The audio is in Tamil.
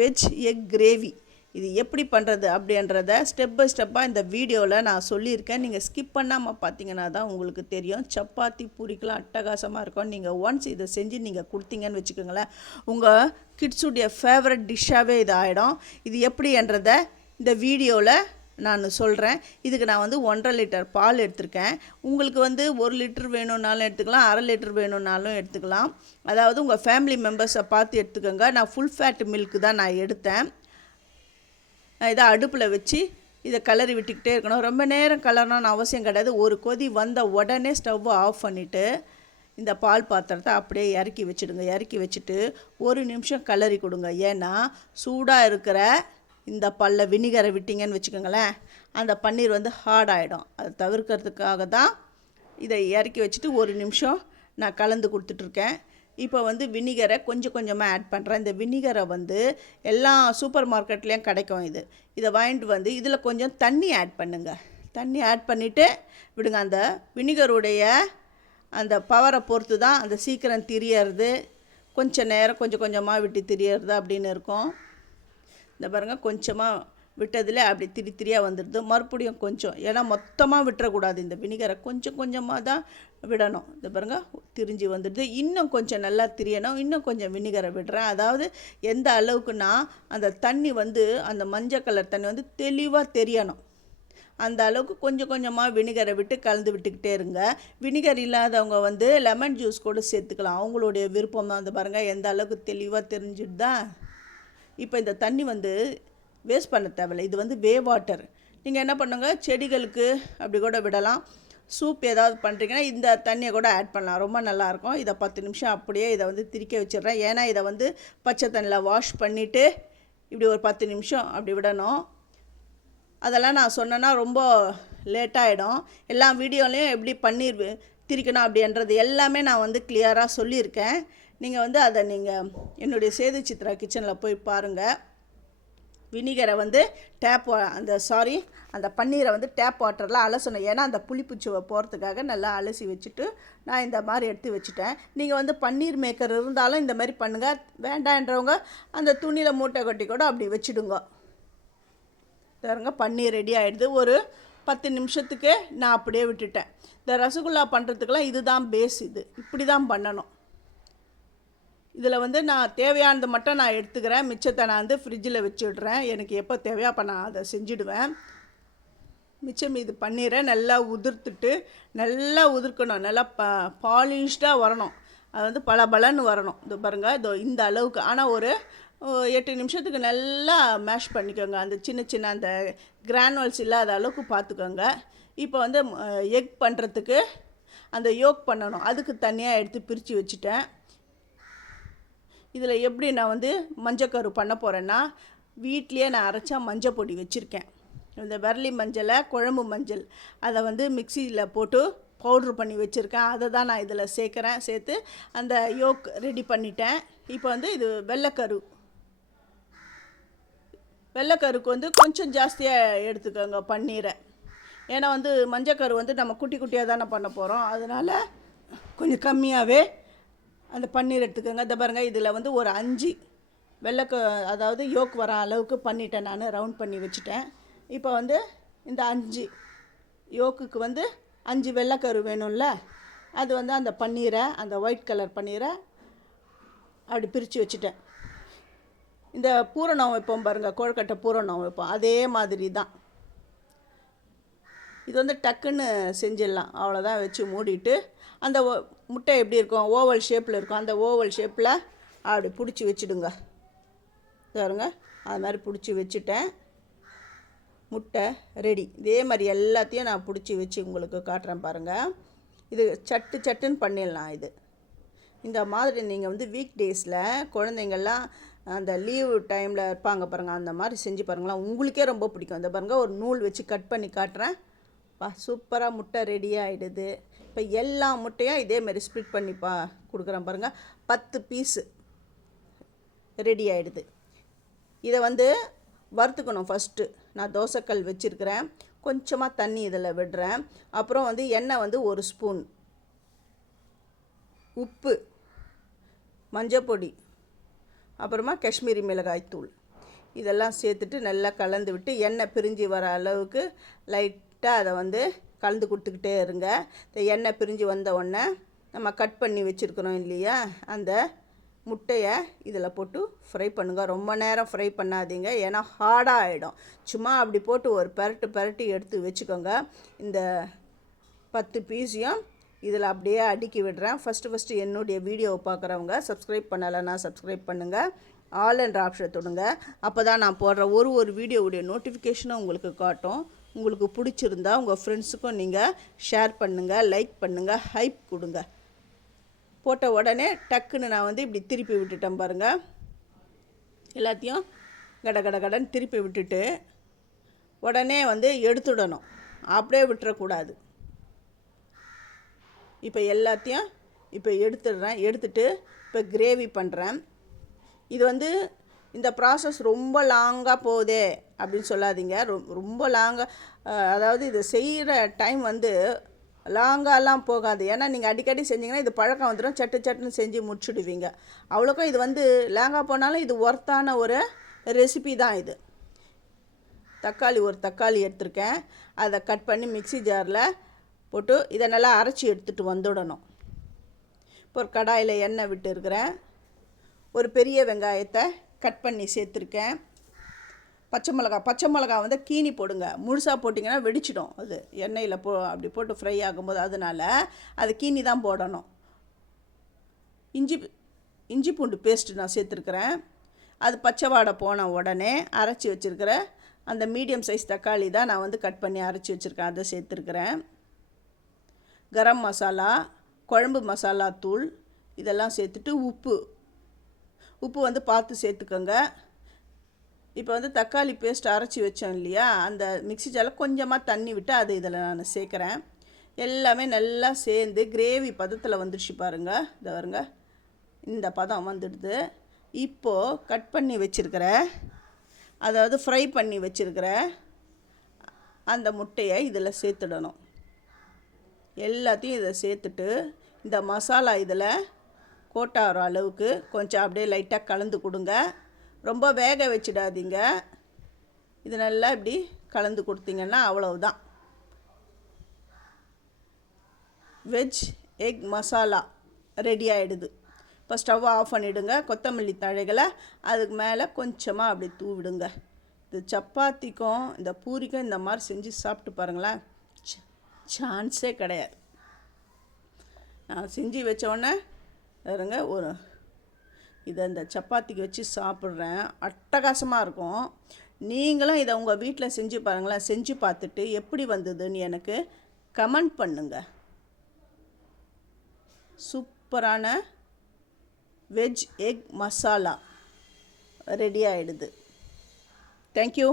Veg egg gravy. இது எப்படி பண்ணுறது அப்படின்றத ஸ்டெப் பை ஸ்டெப்பாக இந்த வீடியோவில் நான் சொல்லியிருக்கேன். நீங்கள் ஸ்கிப் பண்ணாமல் பார்த்தீங்கன்னா தான் உங்களுக்கு தெரியும். சப்பாத்தி பூரிக்கெலாம் அட்டகாசமாக இருக்கும். நீங்கள் ஒன்ஸ் இதை செஞ்சு நீங்கள் கொடுத்தீங்கன்னு வச்சுக்கோங்களேன், உங்கள் கிட்ஸுடைய ஃபேவரட் டிஷ்ஷாகவே இது ஆகிடும். இது எப்படின்றத இந்த வீடியோவில் நான் சொல்கிறேன். இதுக்கு நான் வந்து 1.5 லிட்டர் பால் எடுத்திருக்கேன். உங்களுக்கு வந்து 1 லிட்டர் வேணும்னாலும் எடுத்துக்கலாம், 1/2 லிட்டர் வேணும்னாலும் எடுத்துக்கலாம். அதாவது உங்கள் ஃபேமிலி மெம்பர்ஸை பார்த்து எடுத்துக்கோங்க. நான் ஃபுல் ஃபேட் மில்க் தான் நான் எடுத்தேன். இதை அடுப்பில் வச்சு இதை கிளறி விட்டுக்கிட்டே இருக்கணும். ரொம்ப நேரம் கிளறணும்னு அவசியம் கிடையாது. ஒரு கொதி வந்த உடனே ஸ்டவ்வை ஆஃப் பண்ணிவிட்டு இந்த பால் பாத்திரத்தை அப்படியே இறக்கி வச்சுடுங்க. இறக்கி வச்சுட்டு 1 நிமிஷம் கிளறி கொடுங்க. ஏன்னா சூடாக இருக்கிற இந்த பாலில் வினிகரை விட்டிங்கன்னு வச்சுக்கோங்களேன், அந்த பன்னீர் வந்து ஹார்ட் ஆகிடும். அதை தவிர்க்கிறதுக்காக தான் இதை இறக்கி வச்சுட்டு 1 நிமிஷம் நான் கலந்து கொடுத்துட்ருக்கேன். இப்போ வந்து வினிகரை கொஞ்சம் கொஞ்சமாக ஆட் பண்ணுறேன். இந்த வினிகரை வந்து எல்லா சூப்பர் மார்க்கெட்லேயும் கிடைக்கும். இதை வாங்கிட்டு வந்து இதில் கொஞ்சம் தண்ணி ஆட் பண்ணுங்கள். தண்ணி ஆட் பண்ணிவிட்டு விடுங்க. அந்த வினிகருடைய அந்த பவரை பொறுத்து தான் அந்த சீக்கிரம் திரியறது, கொஞ்சம் நேரம் கொஞ்சம் கொஞ்சமாக விட்டு திரியறது அப்படின்னு இருக்கும். இந்த பாருங்கள், கொஞ்சமாக விட்டதில் அப்படி திரியாக வந்துடுது. மறுபடியும் கொஞ்சம், ஏன்னா மொத்தமாக விட்டுறக்கூடாது. இந்த வினிகரை கொஞ்சம் கொஞ்சமாக தான் விடணும். இந்த பாருங்கள், திரிஞ்சு வந்துடுது. இன்னும் கொஞ்சம் நல்லா திரியணும். இன்னும் கொஞ்சம் வினிகரை விடுறேன். அதாவது எந்த அளவுக்குன்னா அந்த தண்ணி வந்து அந்த மஞ்சள் கலர் தண்ணி வந்து தெளிவாக தெரியணும். அந்த அளவுக்கு கொஞ்சம் கொஞ்சமாக வினிகரை விட்டு கலந்து விட்டுக்கிட்டே இருங்க. வினிகர் இல்லாதவங்க வந்து லெமன் ஜூஸ் கூட சேர்த்துக்கலாம், அவங்களுடைய விருப்பம் தான். அந்த பாருங்கள் எந்த அளவுக்கு தெளிவாக தெரிஞ்சுட்டு தான். இப்போ இந்த தண்ணி வந்து வேஸ்ட் பண்ண தேவையில்லை. இது வந்து வே வாட்டர். நீங்கள் என்ன பண்ணுங்க, செடிகளுக்கு அப்படி கூட விடலாம். சூப் ஏதாவது பண்ணுறீங்கன்னா இந்த தண்ணியை கூட ஆட் பண்ணலாம், ரொம்ப நல்லாயிருக்கும். இதை 10 நிமிஷம் அப்படியே இதை வந்து திரிக்க வச்சிடுறேன். ஏன்னா இதை வந்து பச்சை தண்ணியில் வாஷ் பண்ணிவிட்டு இப்படி ஒரு 10 நிமிஷம் அப்படி விடணும். அதெல்லாம் நான் சொன்னேன்னா ரொம்ப லேட்டாகிடும். எல்லா வீடியோலையும் எப்படி பன்னீர் திரிக்கணும் அப்படின்றது எல்லாமே நான் வந்து கிளியராக சொல்லியிருக்கேன். நீங்கள் வந்து அதை நீங்கள் என்னுடைய சேது சித்ரா கிச்சனில் போய் பாருங்கள். வினிகரை வந்து அந்த பன்னீரை வந்து டேப் வாட்டரில் அலசணும். ஏன்னா அந்த புளிப்புச்சுவை போகிறதுக்காக நல்லா அலசி வச்சுட்டு நான் இந்த மாதிரி எடுத்து வச்சுட்டேன். நீங்கள் வந்து பன்னீர் மேக்கர் இருந்தாலும் இந்த மாதிரி பண்ணுங்கள். வேண்டான்றவங்க அந்த துணியில் மூட்டை கட்டி கூட அப்படி வச்சுடுங்க. பாருங்க, பன்னீர் ரெடி ஆகிடுது. ஒரு 10 நிமிஷத்துக்கு நான் அப்படியே விட்டுட்டேன். இந்த ரசகுல்லா பண்ணுறதுக்கெல்லாம் இதுதான் பேஸ். இப்படி தான் பண்ணணும். இதில் வந்து நான் தேவையானது மட்டும் நான் எடுத்துக்கிறேன். மிச்சத்தை நான் வந்து ஃப்ரிட்ஜில் வச்சுடுறேன். எனக்கு எப்போ தேவையோ அப்போ நான் அதை செஞ்சுடுவேன். மிச்சம் இது பன்னீரை நல்லா நல்லா உதிர்க்கணும். நல்லா பாலிஷ்டாக வரணும். அது வந்து பலன்னு வரணும். இது பாருங்கள், இந்த அளவுக்கு. ஆனால் ஒரு 8 நிமிஷத்துக்கு நல்லா மேஷ் பண்ணிக்கோங்க. அந்த சின்ன அந்த கிரானுவல்ஸ் இல்லாத அளவுக்கு பார்த்துக்கோங்க. இப்போ வந்து எக் பண்ணுறதுக்கு அந்த யோக் பண்ணணும். அதுக்கு தனியாக எடுத்து பிரித்து வச்சுட்டேன். இதில் எப்படி நான் வந்து மஞ்சக்கரு பண்ண போகிறேன்னா, வீட்லேயே நான் அரைச்சா மஞ்சள் பொடி வச்சுருக்கேன். இந்த விரலி மஞ்சளை, குழம்பு மஞ்சள், அதை வந்து மிக்சியில் போட்டு பவுட்ரு பண்ணி வச்சுருக்கேன். அதை தான் நான் இதில் சேர்த்து அந்த யோக் ரெடி பண்ணிட்டேன். இப்போ வந்து இது வெள்ளைக்கருக்கு வந்து கொஞ்சம் ஜாஸ்தியாக எடுத்துக்கோங்க பன்னீரை. ஏன்னா வந்து மஞ்சக்கரு வந்து நம்ம குட்டி குட்டியாக தானே பண்ண போகிறோம். அதனால் கொஞ்சம் கம்மியாகவே அந்த பன்னீர் எடுத்துக்கோங்க. இதை பாருங்கள், இதில் வந்து ஒரு 5 அதாவது யோக் வர அளவுக்கு பண்ணிட்டேன். நான் ரவுண்ட் பண்ணி வச்சுட்டேன். இப்போ வந்து இந்த 5 யோக்குக்கு வந்து 5 வெள்ளைக்கரு வேணும்ல, அது வந்து அந்த பன்னீரை, அந்த ஒயிட் கலர் பன்னீரை அப்படி பிரித்து வச்சுட்டேன். இந்த பூரணம் வைப்போம் பாருங்கள், கொழுக்கட்டை பூரணம் வைப்போம், அதே மாதிரி தான். இது வந்து டக்குன்னு செஞ்சிடலாம். அவ்வளோதான். வச்சு மூடிட்டு அந்த முட்டை எப்படி இருக்கும், ஓவல் ஷேப்பில் இருக்கும். அந்த ஓவல் ஷேப்பில் அப்படி பிடிச்சி வச்சுடுங்க. பாருங்க, அது மாதிரி பிடிச்சி வச்சுட்டேன். முட்டை ரெடி. இதே மாதிரி எல்லாத்தையும் நான் பிடிச்சி வச்சு உங்களுக்கு காட்டுறேன் பாருங்கள். இது சட்டுன்னு பண்ணிடலாம். இந்த மாதிரி நீங்கள் வந்து வீக் டேஸில் குழந்தைங்கள்லாம் அந்த லீவு டைமில் இருப்பாங்க பாருங்கள், அந்த மாதிரி செஞ்சு பாருங்களேன், உங்களுக்கே ரொம்ப பிடிக்கும். இந்த பாருங்கள், ஒரு நூல் வச்சு கட் பண்ணி காட்டுறேன். சூப்பராக முட்டை ரெடியாக ஆகிடுது. இப்போ எல்லா முட்டையும் இதேமாரி ஸ்ப்ளிட் பண்ணி கொடுக்குறேன் பாருங்கள். 10 பீஸு ரெடி ஆகிடுது. இதை வந்து வறுத்துக்கணும். ஃபஸ்ட்டு நான் தோசைக்கல் வச்சுருக்கிறேன். கொஞ்சமாக தண்ணி இதில் விடுறேன். அப்புறம் வந்து எண்ணெய் வந்து 1 ஸ்பூன், உப்பு, மஞ்சள் பொடி, அப்புறமா காஷ்மீரி மிளகாய் தூள், இதெல்லாம் சேர்த்துட்டு நல்லா கலந்து விட்டு எண்ணெய் பிரிஞ்சு வர அளவுக்கு லைட்டாக அதை வந்து கலந்து கொடுத்துக்கிட்டே இருங்க. இந்த எண்ணெய் பிரிஞ்சு வந்த உடனே நம்ம கட் பண்ணி வச்சுருக்கிறோம் இல்லையா, அந்த முட்டையை இதில் போட்டு ஃப்ரை பண்ணுங்கள். ரொம்ப நேரம் ஃப்ரை பண்ணாதீங்க, ஏன்னா ஹார்டாக ஆகிடும். சும்மா அப்படி போட்டு ஒரு பரட்டி எடுத்து வச்சுக்கோங்க. இந்த 10 பீஸையும் இதில் அப்படியே அடுக்கி விடுறேன். ஃபஸ்ட்டு என்னுடைய வீடியோவை பார்க்குறவங்க சப்ஸ்கிரைப் பண்ணலைன்னா சப்ஸ்கிரைப் பண்ணுங்கள். ஆல் என்ற ஆப்ஷன் தொடுங்க. அப்போ தான் நான் போடுற ஒரு வீடியோவுடைய நோட்டிஃபிகேஷனும் உங்களுக்கு காட்டும். உங்களுக்கு பிடிச்சிருந்தா உங்கள் ஃப்ரெண்ட்ஸுக்கும் நீங்கள் ஷேர் பண்ணுங்கள், லைக் பண்ணுங்கள், ஹைப் கொடுங்க. போட்ட உடனே டக்குன்னு நான் வந்து இப்படி திருப்பி விட்டுட்டேன் பாருங்கள். எல்லாத்தையும் கடன்னு திருப்பி விட்டுட்டு உடனே வந்து எடுத்துடணும், அப்படியே விட்டுறக்கூடாது. இப்போ எல்லாத்தையும் எடுத்துட்டு இப்போ கிரேவி பண்ணுறேன். இது வந்து இந்த ப்ராசஸ் ரொம்ப லாங்காக போகுதே அப்படின்னு சொல்லாதீங்க. ரொம்ப லாங்காக, அதாவது இது செய்கிற டைம் வந்து லாங்காலாம் போகாது. ஏன்னா நீங்கள் அடிக்கடி செஞ்சிங்கன்னா இது பழக்கம் வந்துடும், சட்டுன்னு செஞ்சு முடிச்சுடுவீங்க. அவ்வளோக்கும் இது வந்து லாங்காக போனாலும் இது ஒர்த்தான ஒரு ரெசிபி தான் இது. ஒரு தக்காளி எடுத்திருக்கேன். அதை கட் பண்ணி மிக்ஸி ஜாரில் போட்டு இதை நல்லா அரைச்சி எடுத்துகிட்டு வந்துடணும். இப்போ ஒரு கடாயில் எண்ணெய் விட்டு இருக்கிறேன். ஒரு பெரிய வெங்காயத்தை கட் பண்ணி சேர்த்துருக்கேன். பச்சை மிளகா வந்து கீனி போடுங்க. முழுசாக போட்டிங்கன்னா வெடிச்சிடும். அது எண்ணெயில் அப்படி போட்டு ஃப்ரை ஆகும்போது அதனால் அது கீனி தான் போடணும். இஞ்சி பூண்டு பேஸ்ட்டு நான் சேர்த்துருக்குறேன். அது பச்சை வாடை போன உடனே அரைச்சி வச்சுருக்கிற அந்த மீடியம் சைஸ் தக்காளி தான் நான் வந்து கட் பண்ணி அரைச்சி வச்சுருக்கேன், அதை சேர்த்துருக்குறேன். கரம் மசாலா, குழம்பு மசாலா தூள் இதெல்லாம் சேர்த்துட்டு உப்பு வந்து பார்த்து சேர்த்துக்கோங்க. இப்போ வந்து தக்காளி பேஸ்ட் அரைச்சி வச்சோம் இல்லையா, அந்த மிக்ஸி ஜாரில் கொஞ்சமாக தண்ணி விட்டு அதை இதில் நான் சேர்க்குறேன். எல்லாமே நல்லா சேர்ந்து கிரேவி பதத்தில் வந்துடுச்சு பாருங்கள். இதை வருங்க, இந்த பதம் வந்துடுது. இப்போது கட் பண்ணி வச்சுருக்கிற, அதாவது ஃப்ரை பண்ணி வச்சுருக்கிற அந்த முட்டையை இதில் சேர்த்துடணும். எல்லாத்தையும் இதை சேர்த்துட்டு இந்த மசாலா இதில் கோட்டாகிற அளவுக்கு கொஞ்சம் அப்படியே லைட்டாக கலந்து கொடுங்க. ரொம்ப வேக வச்சிடாதீங்க. இது நல்லா இப்படி கலந்து கொடுத்தீங்கன்னா அவ்வளவுதான். வெஜ் எக் மசாலா ரெடி ஆகிடுது. இப்போ ஸ்டவ் ஆஃப் பண்ணிவிடுங்க. கொத்தமல்லி தழைகளை அதுக்கு மேலே கொஞ்சமாக அப்படி தூவிடுங்க. இது சப்பாத்திக்கும் இந்த பூரிக்கும் இந்த மாதிரி செஞ்சு சாப்பிட்டு பாருங்களேன், சான்ஸே கிடையாது. நான் செஞ்சு வச்சோடனே பாருங்க, இதை இந்த சப்பாத்திக்கு வச்சு சாப்பிட்றேன், அட்டகாசமாக இருக்கும். நீங்களும் இதை உங்கள் வீட்டில் செஞ்சு பாருங்களேன். செஞ்சு பார்த்துட்டு எப்படி வந்ததுன்னு எனக்கு கமெண்ட் பண்ணுங்கள். சூப்பரான வெஜ் எக் மசாலா ரெடி ஆகிடுது. தேங்க்யூ.